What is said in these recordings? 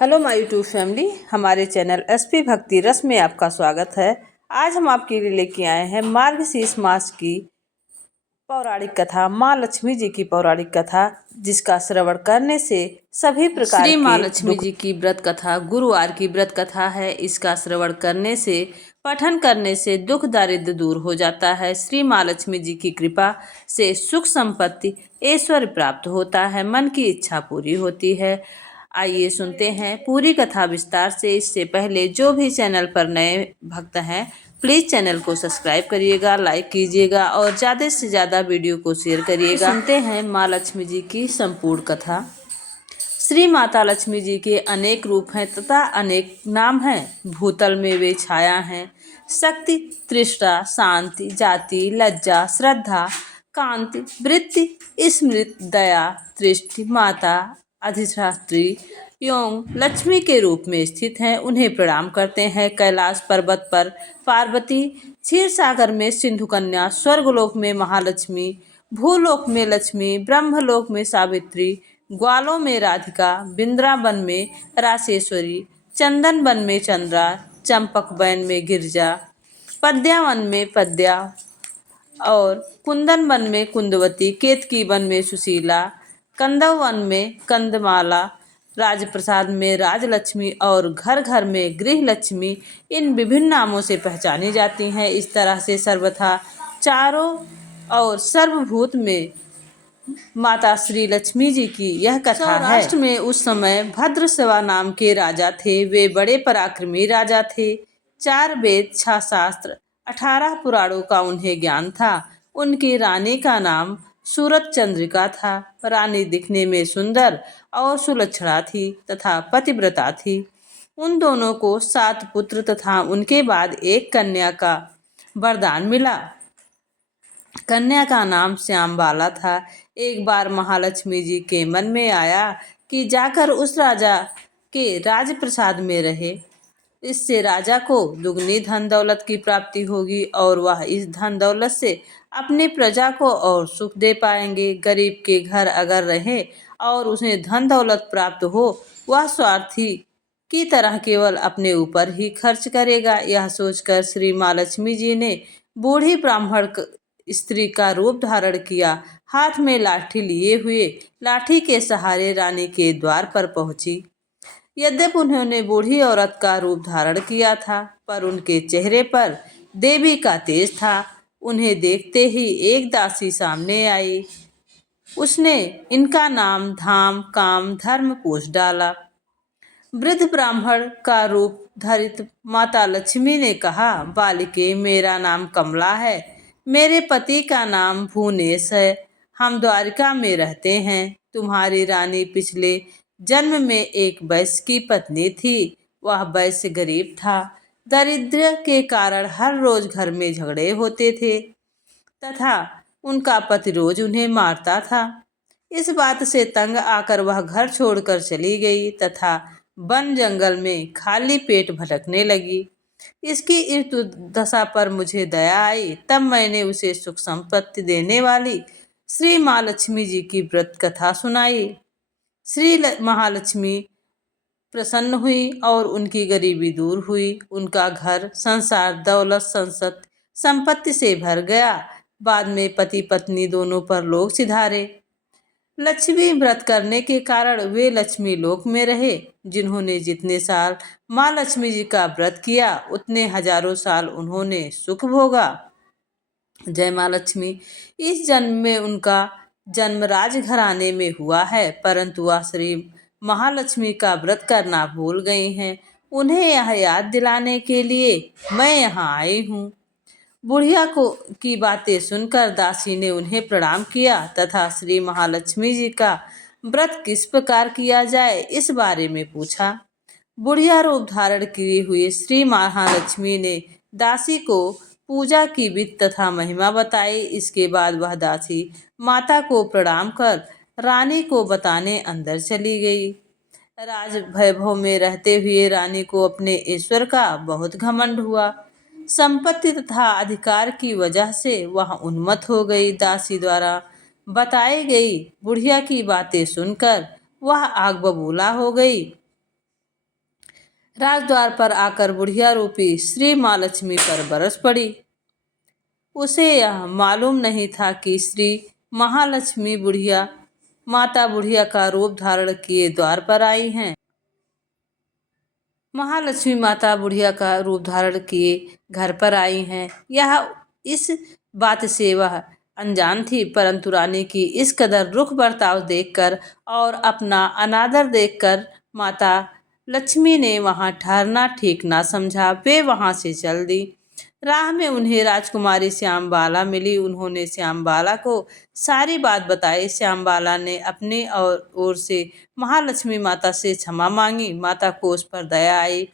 Hello my YouTube family, हमारे channel SP भक्ति रस में आपका स्वागत है। आज हम आपके लिए लेके आए हैं मार्गशीर्ष मास की पौराणिक कथा, माँ लक्ष्मी जी की पौराणिक कथा, जिसका श्रवण करने से सभी प्रकार श्री माँ के लक्ष्मी जी की व्रत कथा गुरुवार की व्रत कथा है। इसका श्रवण करने से, पठन करने से दुख दारिद्र दूर हो जाता है। श्री माँ लक्ष्मी जी की कृपा से सुख संपत्ति ऐश्वर्य प्राप्त होता है, मन की इच्छा पूरी होती है। आइए सुनते हैं पूरी कथा विस्तार से। इससे पहले जो भी चैनल पर नए भक्त हैं, प्लीज़ चैनल को सब्सक्राइब करिएगा, लाइक कीजिएगा और ज़्यादा से ज़्यादा वीडियो को शेयर करिएगा। सुनते हैं माँ लक्ष्मी जी की संपूर्ण कथा। श्री माता लक्ष्मी जी के अनेक रूप हैं तथा अनेक नाम हैं। भूतल में वे छाया हैं। शक्ति, तृष्णा, शांति, जाति, लज्जा, श्रद्धा, कांति, वृत्ति, स्मृति, दया, दृष्टि, माता, अधिष्ठात्री एवं लक्ष्मी के रूप में स्थित हैं। उन्हें प्रणाम करते हैं। कैलाश पर्वत पर पार्वती, क्षीर सागर में सिंधु कन्या, स्वर्गलोक में महालक्ष्मी, भूलोक में लक्ष्मी, ब्रह्मलोक में सावित्री, ग्वालों में राधिका, वृंदावन में रासेश्वरी, चंदन वन में चंद्रा, चंपक वन में गिरजा, पद्यावन में पद्या और कुंदन वन में कुंदवती, केतकी वन में सुशीला, कंदव वन में कंदमाला, राजप्रसाद में राजलक्ष्मी और घर घर में गृह लक्ष्मी इन विभिन्न नामों से पहचानी जाती हैं। इस तरह से सर्वथा चारों और सर्वभूत में माता श्री लक्ष्मी जी की यह कथा है। सौराष्ट्र में उस समय भद्रसेवा नाम के राजा थे। वे बड़े पराक्रमी राजा थे। 4 वेद, 6 शास्त्र, 18 पुराणों का उन्हें ज्ञान था। उनकी रानी का नाम सूरत चंद्रिका था। रानी दिखने में सुंदर और सुलक्षणा थी तथा पतिव्रता थी। उन दोनों को 7 पुत्र तथा उनके बाद एक कन्या का वरदान मिला। कन्या का नाम श्यामबाला था। एक बार महालक्ष्मी जी के मन में आया कि जाकर उस राजा के राजप्रसाद में रहे। इससे राजा को दुगनी धन दौलत की प्राप्ति होगी और वह इस धन दौलत से अपने प्रजा को और सुख दे पाएंगे। गरीब के घर अगर रहे और उन्हें धन दौलत प्राप्त हो, वह स्वार्थी की तरह केवल अपने ऊपर ही खर्च करेगा। यह सोचकर श्री माँ लक्ष्मी जी ने बूढ़ी ब्राह्मण स्त्री का रूप धारण किया। हाथ में लाठी लिए हुए लाठी के सहारे रानी के द्वार पर पहुंची। यद्यपि उन्होंने बूढ़ी औरत का रूप धारण किया था, पर उनके चेहरे पर देवी का तेज था। उन्हें देखते ही एक दासी सामने आई। उसने इनका नाम धाम, काम, धर्म पूछ डाला। वृद्ध ब्राह्मण का रूप धरित माता लक्ष्मी ने कहा, बालिके, मेरा नाम कमला है। मेरे पति का नाम भुवनेश है। हम द्वारिका में रहते हैं। तुम्हारी रानी पिछले जन्म में एक वैश्य की पत्नी थी। वह वैश्य गरीब था। दारिद्र्य के कारण हर रोज घर में झगड़े होते थे तथा उनका पति रोज उन्हें मारता था। इस बात से तंग आकर वह घर छोड़कर चली गई तथा वन जंगल में खाली पेट भटकने लगी। इसकी इस दुर्दशा पर मुझे दया आई। तब मैंने उसे सुख संपत्ति देने वाली श्री महालक्ष्मी जी की व्रत कथा सुनाई। श्री महालक्ष्मी प्रसन्न हुई और उनकी गरीबी दूर हुई। उनका घर संसार दौलत संपत्ति से भर गया। बाद में पति पत्नी दोनों पर लोग सिधारे। लक्ष्मी व्रत करने के कारण वे लक्ष्मी लोक में रहे। जिन्होंने जितने साल माँ लक्ष्मी जी का व्रत किया, उतने हजारों साल उन्होंने सुख भोगा। जय माँ लक्ष्मी। इस जन्म में उनका जन्म राजघराने में हुआ है, परंतु वह श्री महालक्ष्मी का व्रत करना भूल गई हैं। उन्हें यह याद दिलाने के लिए मैं यहाँ आई हूँ। बुढ़िया को की बातें सुनकर दासी ने उन्हें प्रणाम किया तथा श्री महालक्ष्मी जी का व्रत किस प्रकार किया जाए इस बारे में पूछा। बुढ़िया रूप धारण किए हुए श्री महालक्ष्मी ने दासी को पूजा की विधि तथा महिमा बताई। इसके बाद वह दासी माता को प्रणाम कर रानी को बताने अंदर चली गई। राज वैभव में रहते हुए रानी को अपने ईश्वर का बहुत घमंड हुआ। संपत्ति तथा अधिकार की वजह से वह उन्मत्त हो गई। दासी द्वारा बताई गई बुढ़िया की बातें सुनकर वह आग बबूला हो गई। राजद्वार पर आकर बुढ़िया रूपी श्री महालक्ष्मी पर बरस पड़ी। उसे यह मालूम नहीं था कि श्री महालक्ष्मी माता बुढ़िया का रूप धारण किए द्वार पर आई हैं। महालक्ष्मी माता बुढ़िया का रूप धारण किए घर पर आई हैं। यह इस बात से वह अनजान थी, परंतु रानी की इस कदर रुख बर्ताव देखकर और अपना अनादर देखकर माता लक्ष्मी ने वहां ठहरना ठीक ना समझा। वे वहां से चल दी। राह में उन्हें राजकुमारी श्यामबाला मिली। उन्होंने श्यामबाला को सारी बात बताई। श्यामबाला ने अपने ओर से महालक्ष्मी माता से क्षमा मांगी। माता को उस पर दया आई।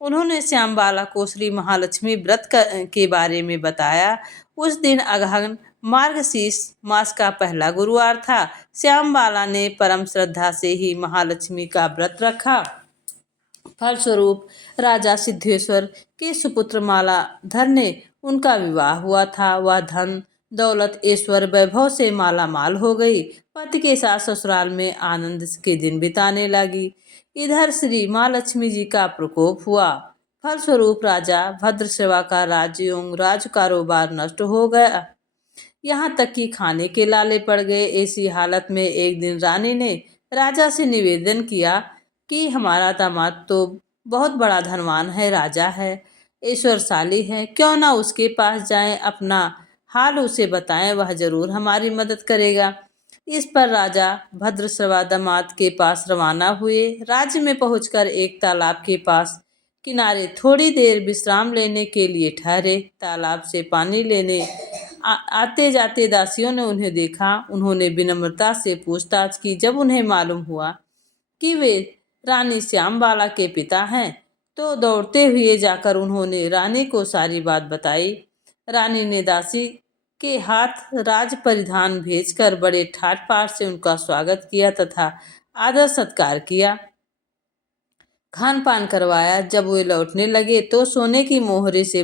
उन्होंने श्यामबाला को श्री महालक्ष्मी व्रत के बारे में बताया। उस दिन अगहन मार्गशीर्ष मास का पहला गुरुवार था। श्यामबाला ने परम श्रद्धा से ही महालक्ष्मी का व्रत रखा। फलस्वरूप राजा सिद्धेश्वर के सुपुत्र मालाधर ने उनका विवाह हुआ था। वह धन दौलत ऐश्वर्य वैभव से माला माल हो गई। पति के साथ ससुराल में आनंद के दिन बिताने लगी। इधर श्री महालक्ष्मी जी का प्रकोप हुआ। फलस्वरूप राजा भद्रसेवा का राज्य एवं राज कारोबार नष्ट हो गया। यहाँ तक कि खाने के लाले पड़ गए। ऐसी हालत में एक दिन रानी ने राजा से निवेदन किया कि हमारा दामाद तो बहुत बड़ा धनवान है, राजा है, ऐश्वर्यशाली है, क्यों ना उसके पास जाएं, अपना हाल उसे बताएं, वह जरूर हमारी मदद करेगा। इस पर राजा भद्रसेवा दामाद के पास रवाना हुए। राज्य में पहुंचकर एक तालाब के पास किनारे थोड़ी देर विश्राम लेने के लिए ठहरे। तालाब से पानी लेने आते जाते दासियों ने उन्हें देखा। उन्होंने विनम्रता से पूछताछ की। जब उन्हें मालूम हुआ कि वे रानी श्यामबाला के पिता हैं, तो दौड़ते हुए जाकर उन्होंने रानी को सारी बात बताई। रानी ने दासी के हाथ राज परिधान भेजकर बड़े ठाट बाट से उनका स्वागत किया तथा आदर सत्कार किया, खान पान करवाया। जब वे लौटने लगे तो सोने की मोहरे से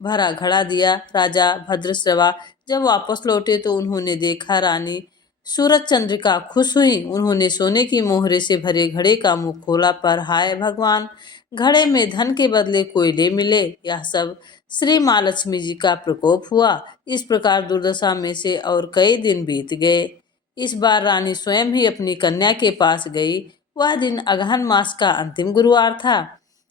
भरा घड़ा दिया। राजा भद्रसेवा जब वापस लौटे तो उन्होंने देखा रानी सूरज चंद्रिका खुश हुई। उन्होंने सोने की मोहरे से भरे घड़े का मुंह खोला, पर हाय भगवान, घड़े में धन के बदले कोयले मिले। यह सब श्री महालक्ष्मी जी का प्रकोप हुआ। इस प्रकार दुर्दशा में से और कई दिन बीत गए। इस बार रानी स्वयं ही अपनी कन्या के पास गई। वह दिन अगहन मास का अंतिम गुरुवार था।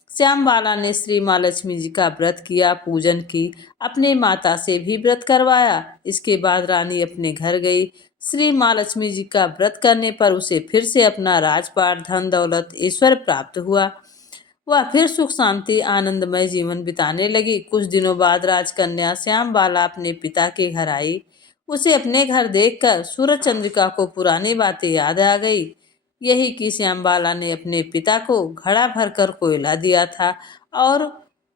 श्यामबाला ने श्री महालक्ष्मी जी का व्रत किया, पूजन की, अपने माता से भी व्रत करवाया। इसके बाद रानी अपने घर गई। श्री महालक्ष्मी जी का व्रत करने पर उसे फिर से अपना राजपाट, धन दौलत, ईश्वर प्राप्त हुआ। वह फिर सुख शांति आनंदमय जीवन बिताने लगी। कुछ दिनों बाद राजकन्या श्यामबाला अपने पिता के घर आई। उसे अपने घर देखकर सूरज चंद्रिका को पुरानी बातें याद आ गई। यही कि श्यामबाला ने अपने पिता को घड़ा भरकर कोयला दिया था और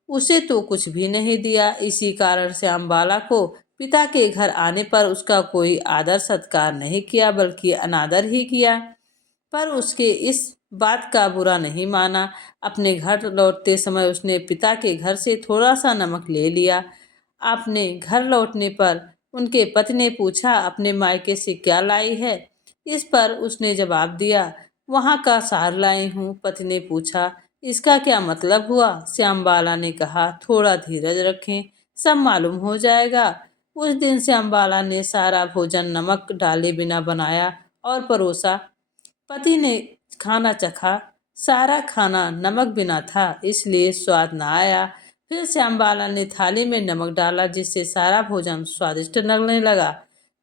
उसे तो कुछ भी नहीं दिया। इसी कारण श्यामबाला को पिता के घर आने पर उसका कोई आदर सत्कार नहीं किया, बल्कि अनादर ही किया। पर उसके इस बात का बुरा नहीं माना। अपने घर लौटते समय उसने पिता के घर से थोड़ा सा नमक ले लिया। अपने घर लौटने पर उनके पति ने पूछा, अपने मायके से क्या लाई है? इस पर उसने जवाब दिया, वहाँ का सार लाई हूँ। पति ने पूछा, इसका क्या मतलब हुआ? श्यामबाला ने कहा, थोड़ा धीरज रखें, सब मालूम हो जाएगा। उस दिन श्यामबाला ने सारा भोजन नमक डाले बिना बनाया और परोसा। पति ने खाना चखा। सारा खाना नमक बिना था, इसलिए स्वाद न आया। फिर श्यामबाला ने थाली में नमक डाला, जिससे सारा भोजन स्वादिष्ट लगने लगा।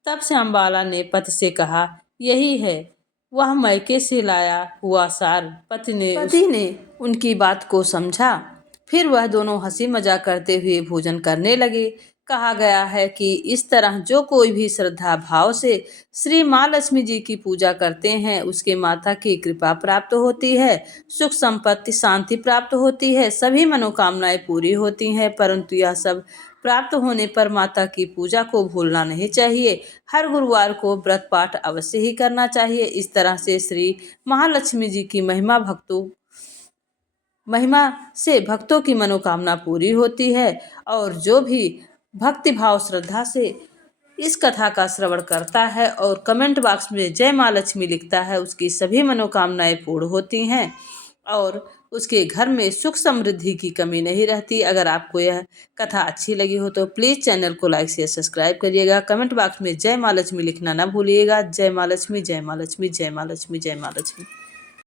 तब श्यामबाला ने पति से कहा, यही है वह मायके से लाया हुआ सार। पति ने उनकी बात को समझा। फिर वह दोनों हंसी मजाक करते हुए भोजन करने लगे। कहा गया है कि इस तरह जो कोई भी श्रद्धा भाव से श्री महालक्ष्मी जी की पूजा करते हैं, उसके माता की कृपा प्राप्त होती है, सुख संपत्ति शांति प्राप्त होती है, सभी मनोकामनाएं पूरी होती हैं। परंतु यह सब प्राप्त होने पर माता की पूजा को भूलना नहीं चाहिए। हर गुरुवार को व्रत पाठ अवश्य ही करना चाहिए। इस तरह से श्री महालक्ष्मी जी की महिमा से भक्तों की मनोकामना पूरी होती है। और जो भी भक्ति भाव श्रद्धा से इस कथा का श्रवण करता है और कमेंट बॉक्स में जय माँ लक्ष्मी लिखता है, उसकी सभी मनोकामनाएं पूर्ण होती हैं। और उसके घर में सुख समृद्धि की कमी नहीं रहती। अगर आपको यह कथा अच्छी लगी हो तो प्लीज़ चैनल को लाइक शेयर सब्सक्राइब करिएगा। कमेंट बॉक्स में जय माँ लक्ष्मी लिखना ना भूलिएगा। जय माँ लक्ष्मी, जय माँ लक्ष्मी, जय माँ लक्ष्मी, जय माँ लक्ष्मी।